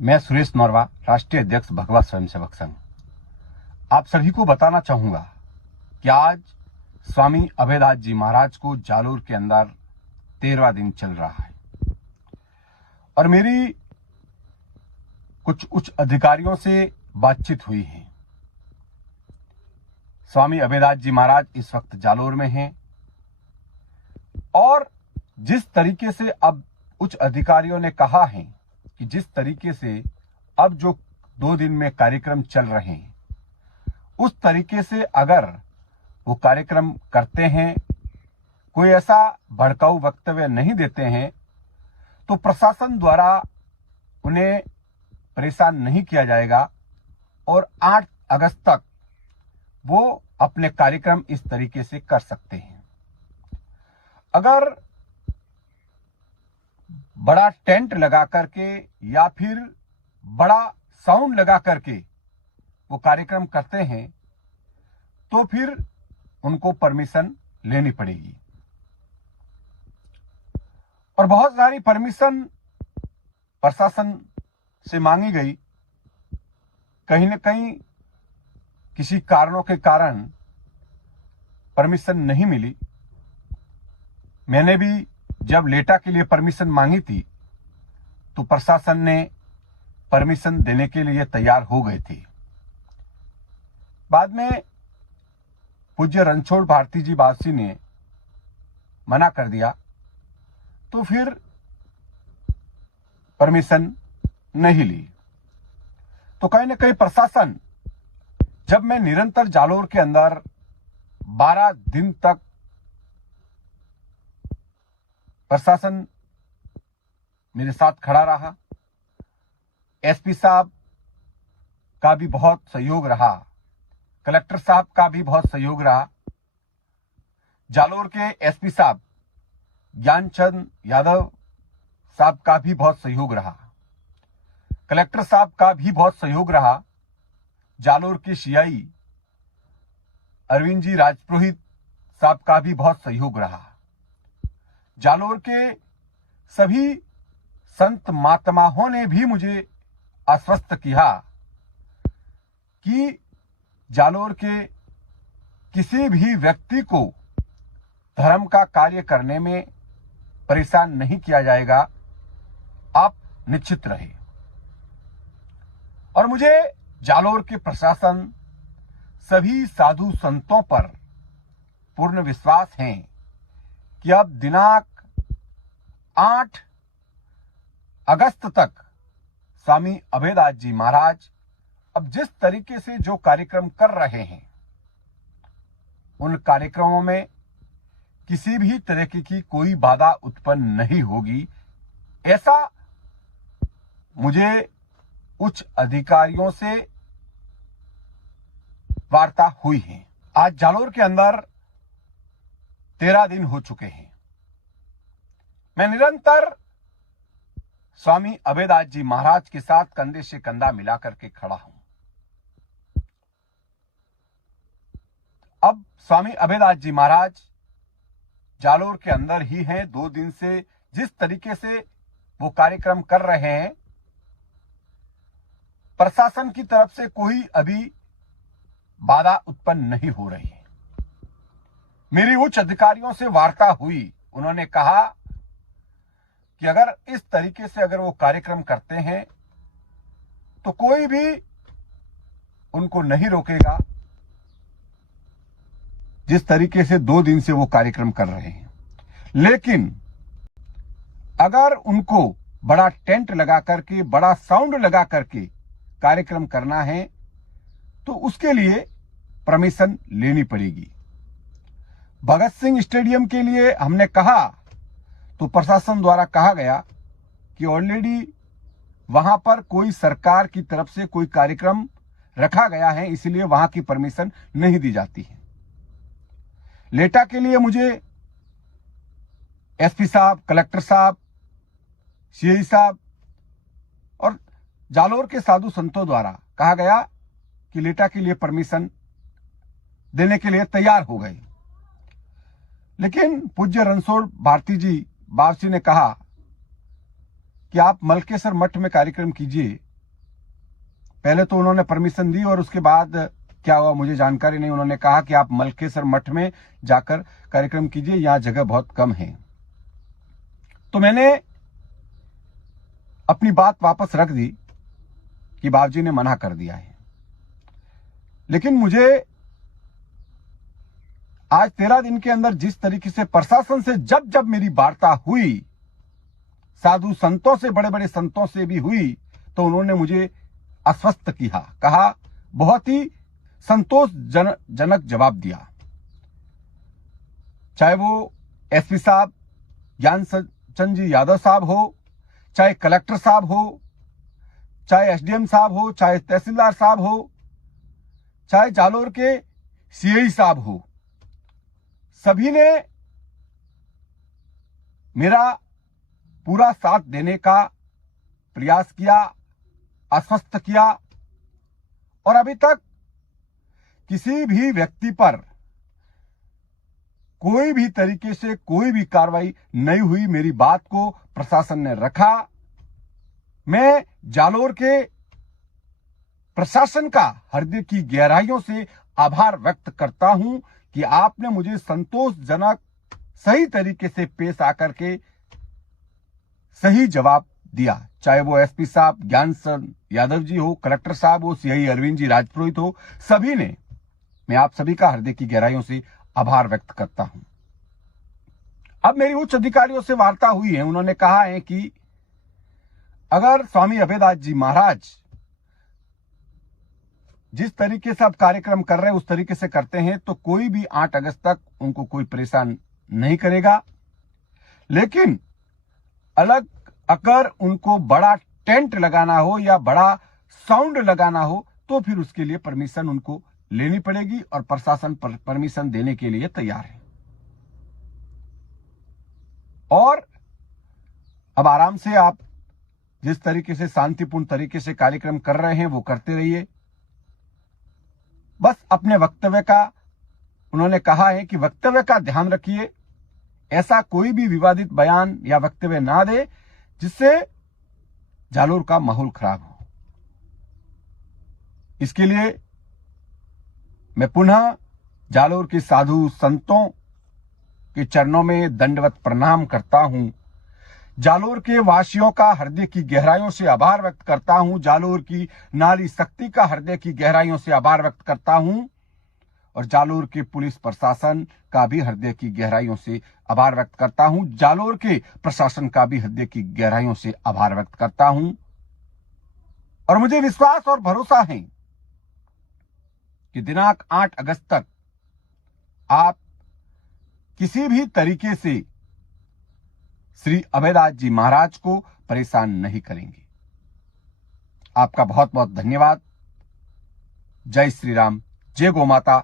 मैं सुरेश नौरवा, राष्ट्रीय अध्यक्ष भगवा स्वयंसेवक संघ। आप सभी को बताना चाहूंगा कि आज स्वामी अभयदास जी महाराज को जालोर के अंदर 13वां दिन चल रहा है और मेरी कुछ उच्च अधिकारियों से बातचीत हुई है। स्वामी अभयदास जी महाराज इस वक्त जालोर में हैं और जिस तरीके से अब उच्च अधिकारियों ने कहा है कि जिस तरीके से अब जो 2 दिन में कार्यक्रम चल रहे हैं, उस तरीके से अगर वो कार्यक्रम करते हैं, कोई ऐसा भड़काऊ वक्तव्य नहीं देते हैं, तो प्रशासन द्वारा उन्हें परेशान नहीं किया जाएगा और 8 अगस्त तक वो अपने कार्यक्रम इस तरीके से कर सकते हैं। अगर बड़ा टेंट लगा करके या फिर बड़ा साउंड लगा करके वो कार्यक्रम करते हैं तो फिर उनको परमिशन लेनी पड़ेगी और बहुत सारी परमिशन प्रशासन से मांगी गई। कहीं न कहीं किसी कारणों के कारण परमिशन नहीं मिली। मैंने भी जब लेटा के लिए परमिशन मांगी थी तो प्रशासन ने परमिशन देने के लिए तैयार हो गए थे। बाद में पूज्य रणछोड़ भारती जी बावसी ने मना कर दिया तो फिर परमिशन नहीं ली। तो कहीं न कहीं प्रशासन, जब मैं निरंतर जालोर के अंदर 12 दिन तक प्रशासन मेरे साथ खड़ा रहा, एसपी साहब का भी बहुत सहयोग रहा, कलेक्टर साहब का भी बहुत सहयोग रहा, जालोर के एसपी साहब ज्ञानचंद यादव साहब का भी बहुत सहयोग रहा, कलेक्टर साहब का भी बहुत सहयोग रहा, जालोर के सीआई अरविंद जी राजपुरोहित साहब का भी बहुत सहयोग रहा। जालोर के सभी संत महात्माओं ने भी मुझे आश्वस्त किया कि जालोर के किसी भी व्यक्ति को धर्म का कार्य करने में परेशान नहीं किया जाएगा, आप निश्चित रहे। और मुझे जालोर के प्रशासन, सभी साधु संतों पर पूर्ण विश्वास है कि अब दिनांक 8 अगस्त तक स्वामी अभयदास जी महाराज अब जिस तरीके से जो कार्यक्रम कर रहे हैं, उन कार्यक्रमों में किसी भी तरह की कोई बाधा उत्पन्न नहीं होगी, ऐसा मुझे उच्च अधिकारियों से वार्ता हुई है। आज जालोर के अंदर 13 दिन हो चुके हैं। मैं निरंतर स्वामी अभयदास जी महाराज के साथ कंधे से कंधा मिलाकर के खड़ा हूं। अब स्वामी अभयदास जी महाराज जालोर के अंदर ही हैं। 2 दिन से जिस तरीके से वो कार्यक्रम कर रहे हैं, प्रशासन की तरफ से कोई अभी बाधा उत्पन्न नहीं हो रही है। मेरी उच्च अधिकारियों से वार्ता हुई, उन्होंने कहा कि अगर इस तरीके से अगर वो कार्यक्रम करते हैं तो कोई भी उनको नहीं रोकेगा, जिस तरीके से 2 दिन से वो कार्यक्रम कर रहे हैं। लेकिन अगर उनको बड़ा टेंट लगा करके, बड़ा साउंड लगा करके कार्यक्रम करना है तो उसके लिए परमिशन लेनी पड़ेगी। भगत सिंह स्टेडियम के लिए हमने कहा तो प्रशासन द्वारा कहा गया कि ऑलरेडी वहां पर कोई सरकार की तरफ से कोई कार्यक्रम रखा गया है, इसलिए वहां की परमिशन नहीं दी जाती है। लेटा के लिए मुझे एसपी साहब, कलेक्टर साहब, सीआई साहब और जालोर के साधु संतों द्वारा कहा गया कि लेटा के लिए परमिशन देने के लिए तैयार हो गए। लेकिन पूज्य रणछोड़ भारती जी बावसी ने कहा कि आप मलकेश्वर मठ में कार्यक्रम कीजिए, पहले तो उन्होंने परमिशन दी और उसके बाद क्या हुआ मुझे जानकारी नहीं। उन्होंने कहा कि आप मलकेश्वर मठ में जाकर कार्यक्रम कीजिए, यहां जगह बहुत कम है। तो मैंने अपनी बात वापस रख दी कि बाबूजी ने मना कर दिया है। लेकिन मुझे आज 13 दिन के अंदर जिस तरीके से प्रशासन से जब जब मेरी वार्ता हुई, साधु संतों से, बड़े बड़े संतों से भी हुई, तो उन्होंने मुझे आश्वस्त किया, कहा, बहुत ही संतोषजनक जवाब दिया। चाहे वो एसपी साहब ज्ञानचंद जी यादव साहब हो, चाहे कलेक्टर साहब हो, चाहे एसडीएम साहब हो, चाहे तहसीलदार साहब हो, चाहे जालोर के सीआई साहब हो, सभी ने मेरा पूरा साथ देने का प्रयास किया, आश्वस्त किया। और अभी तक किसी भी व्यक्ति पर कोई भी तरीके से कोई भी कार्रवाई नहीं हुई। मेरी बात को प्रशासन ने रखा। मैं जालोर के प्रशासन का हृदय की गहराइयों से आभार व्यक्त करता हूं कि आपने मुझे संतोषजनक सही तरीके से पेश आकर के सही जवाब दिया। चाहे वो एसपी साहब ज्ञानचंद यादव जी हो, कलेक्टर साहब हो, सीआई अरविंद जी राजपुरोहित हो, सभी ने, मैं आप सभी का हृदय की गहराइयों से आभार व्यक्त करता हूं। अब मेरी उच्च अधिकारियों से वार्ता हुई है। उन्होंने कहा है कि अगर स्वामी अभयदास जी महाराज जिस तरीके से अब कार्यक्रम कर रहे हैं उस तरीके से करते हैं तो कोई भी 8 अगस्त तक उनको कोई परेशान नहीं करेगा। लेकिन अलग अगर उनको बड़ा टेंट लगाना हो या बड़ा साउंड लगाना हो तो फिर उसके लिए परमिशन उनको लेनी पड़ेगी और प्रशासन परमिशन देने के लिए तैयार है। और अब आराम से आप जिस तरीके से शांतिपूर्ण तरीके से कार्यक्रम कर रहे हैं वो करते रहिए। बस अपने वक्तव्य का, उन्होंने कहा है कि वक्तव्य का ध्यान रखिए, ऐसा कोई भी विवादित बयान या वक्तव्य ना दे जिससे जालोर का माहौल खराब हो। इसके लिए मैं पुनः जालोर के साधु संतों के चरणों में दंडवत प्रणाम करता हूं। जालोर के वासियों का हृदय की गहराइयों से आभार व्यक्त करता हूं। जालोर की नारी शक्ति का हृदय की गहराइयों से आभार व्यक्त करता हूं। और जालोर के पुलिस प्रशासन का भी हृदय की गहराइयों से आभार व्यक्त करता हूं। जालोर के प्रशासन का भी हृदय की गहराइयों से आभार व्यक्त करता हूं। और मुझे विश्वास और भरोसा है कि दिनांक 8 अगस्त तक आप किसी भी तरीके से श्री अभयदास जी महाराज को परेशान नहीं करेंगे। आपका बहुत बहुत धन्यवाद। जय श्री राम, जय गौ माता,